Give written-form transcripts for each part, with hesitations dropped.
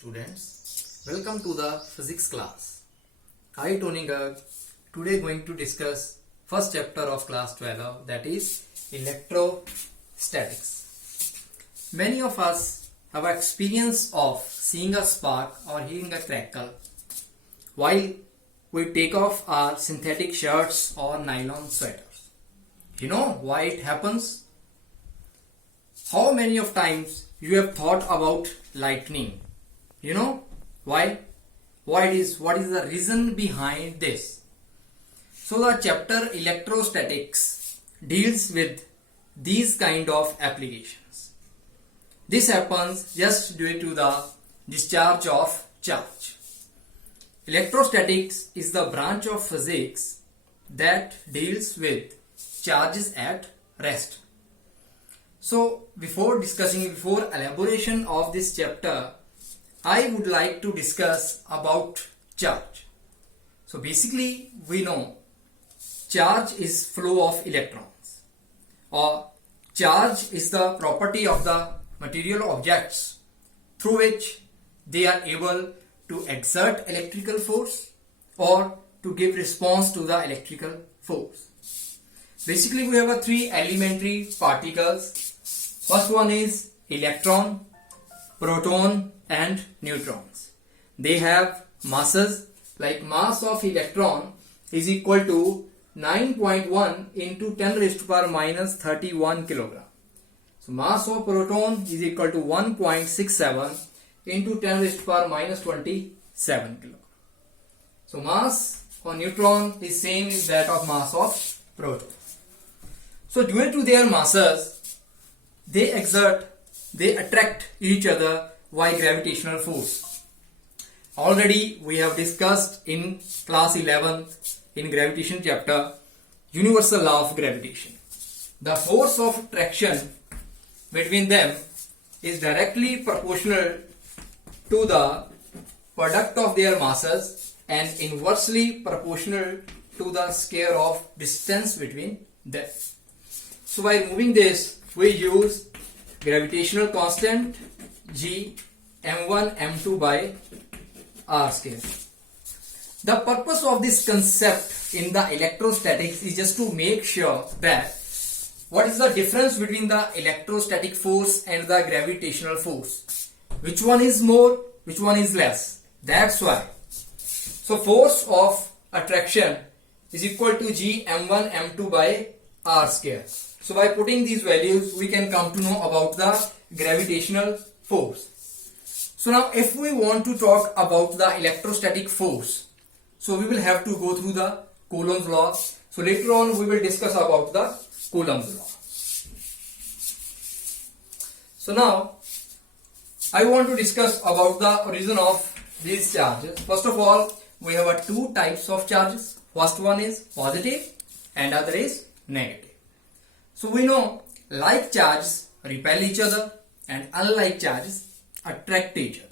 students, welcome to the physics class. I Tony Garg today going to discuss first chapter of class 12, that is electrostatics. Many of us have experience of seeing a spark or hearing a crackle while we take off our synthetic shirts or nylon sweaters. You know why it happens? How many of times you have thought about lightning? You know why? What is the reason behind this? So the chapter electrostatics deals with these kind of applications. This happens just due to the discharge of charge. Electrostatics is the branch of physics that deals with charges at rest. So before elaboration of this chapter, I would like to discuss about charge. So basically we know charge is flow of electrons, or charge is the property of the material objects through which they are able to exert electrical force or to give response to the electrical force. Basically we have three elementary particles. First one is electron, proton and neutrons. They have masses, like mass of electron is equal to 9.1 into 10 raised to power minus 31 kilogram. So mass of proton is equal to 1.67 into 10 raised to power minus 27 kilogram. So mass for neutron is same as that of mass of proton. So due to their masses, they attract each other by gravitational force. Already we have discussed in class 11 in gravitation chapter universal law of gravitation. The force of attraction between them is directly proportional to the product of their masses and inversely proportional to the square of distance between them. So by moving this, we use gravitational constant G m1 m2 by r square. The purpose of this concept in the electrostatics is just to make sure that what is the difference between the electrostatic force and the gravitational force. Which one is more, which one is less. That's why. So force of attraction is equal to G m1 m2 by r square. So by putting these values, we can come to know about the gravitational force. So now if we want to talk about the electrostatic force, so we will have to go through the Coulomb's law. So later on we will discuss about the Coulomb's law. So now I want to discuss about the origin of these charges. First of all, we have two types of charges. First one is positive and other is negative. So we know like charges repel each other and unlike charges attract each other.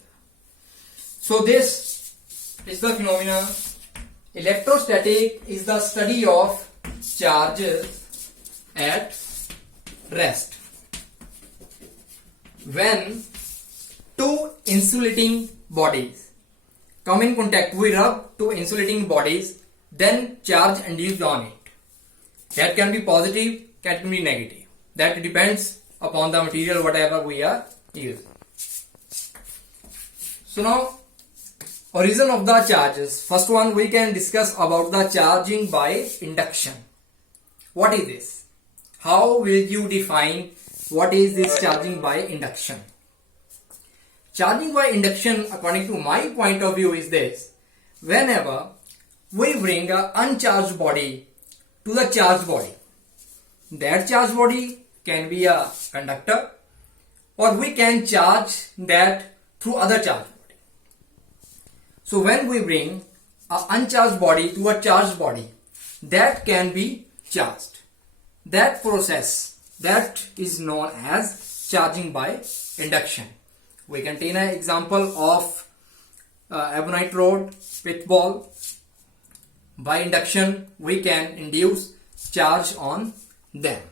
So this is the phenomena. Electrostatic is the study of charges at rest. When two insulating bodies come in contact, we rub two insulating bodies, then charge induced on it. That can be positive, can be negative. That depends upon the material whatever we are using. So now origin of the charges. First one we can discuss about the charging by induction. What is this? How will you define what is this charging by induction? Charging by induction, according to my point of view, is this: whenever we bring an uncharged body to the charged body, that charged body can be a conductor, or we can charge that through other charged body. So when we bring an uncharged body to a charged body, that can be charged. That process, that is known as charging by induction. We can take an example of ebonite rod, pitch ball. By induction, we can induce charge on them.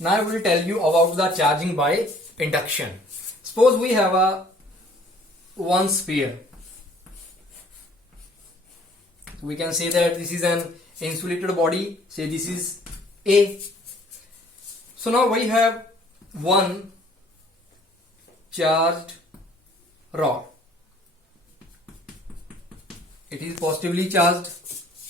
Now I will tell you about the charging by induction. Suppose we have a one sphere. We can say that this is an insulated body. Say this is A. So now we have one charged rod. It is positively charged.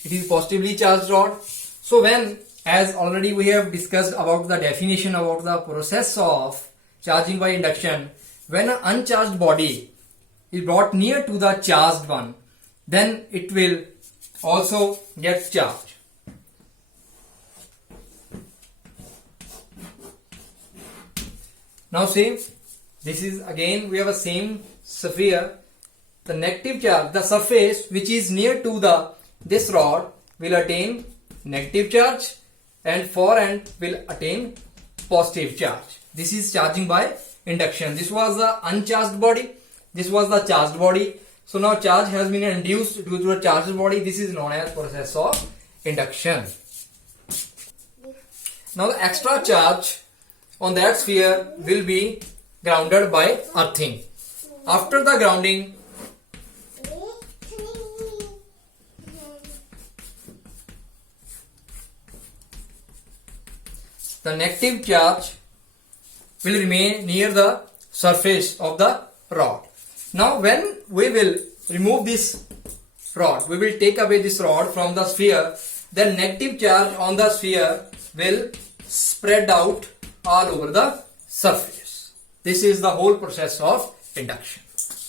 It is positively charged rod. So when, as already we have discussed about the definition about the process of charging by induction, when an uncharged body is brought near to the charged one, then it will also get charged. Now see, this is again we have a same sphere. The negative charge, the surface which is near to this rod will attain negative charge, and far end will attain positive charge. This is charging by induction. This was the uncharged body. This was the charged body. So now charge has been induced due to a charged body. This is known as process of induction. Now the extra charge on that sphere will be grounded by earthing. After the grounding, the negative charge will remain near the surface of the rod. Now when we will remove this rod, we will take away this rod from the sphere, then negative charge on the sphere will spread out all over the surface. This is the whole process of induction.